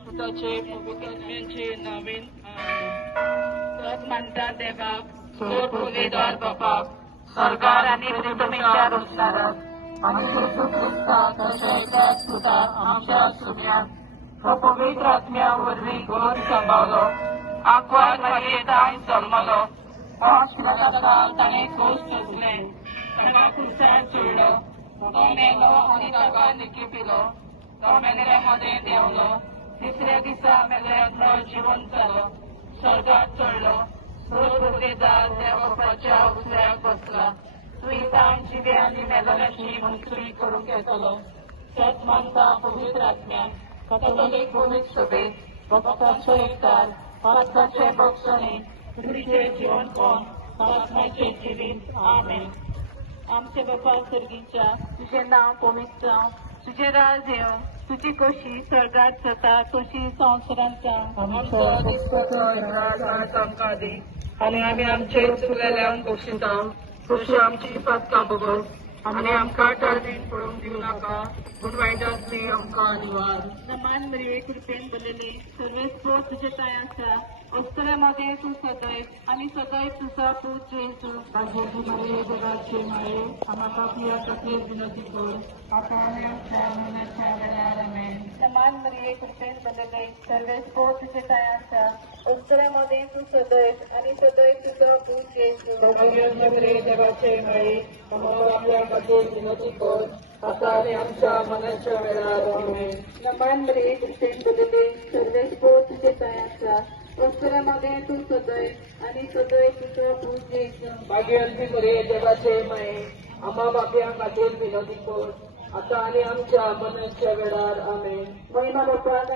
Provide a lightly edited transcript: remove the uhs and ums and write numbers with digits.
पुताचे पवित्रात्म्याचे नवीन सत म्हणटा देवाक सोर फुलेदार बापाक सरकार आणि पृथ्वीच्या रुजणारात आमी येशू क्रिस्ताक तशें त्याच पुताक आमच्या सुम्याक तो पवित्र आत्म्या वरवीं घर सांबाळलो आंकवार मारयेतान जल्मलो 5 किलोमीटर ताणें खोस नजलें ताका क्रुसार चडलो तो मेलो आनी ताका निकिपिलो तो मेल्ले मध्ये देंवलो तिसऱ्या दिसा मेल्ल्यांतलो जिवंत जालो स्वर्गात चडलो सोर फुलेदार देवाच्या उजव्याक बसला तुयें जिवे आनी मेलोल्यांची मंजुरी करूंक येतलो सत मानता पवित्र आत्म्याक कॅथोलिक भौमीक सभेत भक्तांचो एकठार पात्माचे भक्षणे पुरीचे जीवनपण आत्म्याचे जिवीत आमेन. आमचे बापा सर्गीच्या तुझें नांव पवित्र जावं तुझें राज येवं तुजी कशी स्वर्गात जाता तशी संवसारांत जावं आमचो दिसपत्र आज आमकां दी आनी आमी आमचे चुकलेल्यांक बक्षिता तशी आमची पातकां बगोस आनी आमकां टाळबीन पडूंक दिवं नाका पूण वायटांतली आमकां निवार. समान मरिये कृपेन भरलेले सर्वेस्पर तुजे ताय आसा अस्तरे मध्ये तूं सदैव आनी सदैव तुझा पूत जेजू भाग्यवती मरिये देवाचे माये आमकां पिया खातीर विनंती कर आतां आनी आमच्या मरणाच्या वेळार आमेन. समान मरिये कृपेन भरलेले सर्वेस्पर तुजे ताय आसा अस्तरे मध्ये तूं सदैव आनी सदैव तुझा पूत जेजू भाग्यवती मरिये देवाचे माये आमकां पिया खातीर विनंती कर आतां आनी आमच्या मरणाच्या वेळार आमेन. समान मरिये कृपेन भरलेले सर्वेस्पर तुजे ताय आसा अस्तरामध्ये तू सदैव आणि सदैव तुझं पूत जेजू भाग्यवती मरिये देवाचे माये आम्हा बापयां खातीर विनंती कर आतां आनी आमच्या मरणाच्या वेळार आमेन. महिमा बापाक